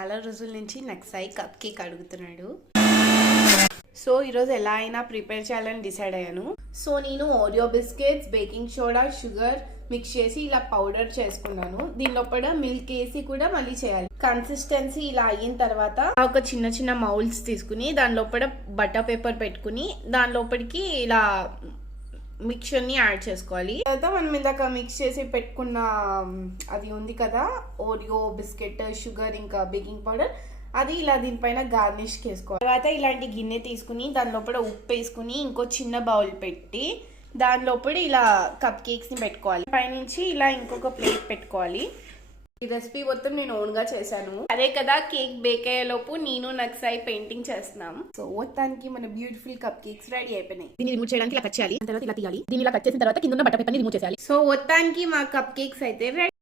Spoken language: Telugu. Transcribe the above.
చాలా రోజుల నుంచి నక్సాయి కప్ కేక్ అడుగుతున్నాడు. సో ఈరోజు ఎలా అయినా ప్రిపేర్ చేయాలని డిసైడ్ అయ్యాను. సో నేను Oreo biscuits, baking soda, sugar mix చేసి ఇలా పౌడర్ చేసుకున్నాను. దీని లోపల మిల్క్ వేసి కూడా మళ్ళీ చేయాలి. కన్సిస్టెన్సీ ఇలా అయిన తర్వాత ఒక చిన్న చిన్న మౌల్స్ తీసుకుని దాని లోపల బటర్ పేపర్ పెట్టుకుని దాని లోపలికి ఇలా మిక్చర్ ని యాడ్ చేసుకోవాలి. తర్వాత మనం ఇందాక మిక్స్ చేసి పెట్టుకున్న అది ఉంది కదా, ఓరియో బిస్కెట్, షుగర్ ఇంకా బేకింగ్ పౌడర్, అది ఇలా దీనిపైన గార్నిష్ చేసుకోవాలి. తర్వాత ఇలాంటి గిన్నె తీసుకుని దాని లోపల ఉప్పు వేసుకుని ఇంకో చిన్న బౌల్ పెట్టి దాని లోపల ఇలా కప్ కేక్స్ ని పెట్టుకోవాలి. పైనుంచి ఇలా ఇంకొక ప్లేట్ పెట్టుకోవాలి. ఈ రెసిపీ మొత్తం నేను ఓన్ గా చేశాను. అదే కదా, కేక్ బేక్ అయ్యేలోపు నేను నక్సాయి పెయింటింగ్ చేస్తున్నాం. సో మొత్తానికి మన బ్యూటిఫుల్ కప్ కేక్స్ రెడీ అయిపోయినాయి. దీన్ని రిమూవ్ చేయడానికి ఇలా కట్ చేయాలి, తర్వాత ఇలా తీయాలి. దీన్ని ఇలా కట్ చేసిన తర్వాత కింద ఉన్న బటర్ పేపర్ ని రిమూవ్ చేయాలి. సో మొత్తానికి మా కప్ కేక్స్ అయితే రెడీ.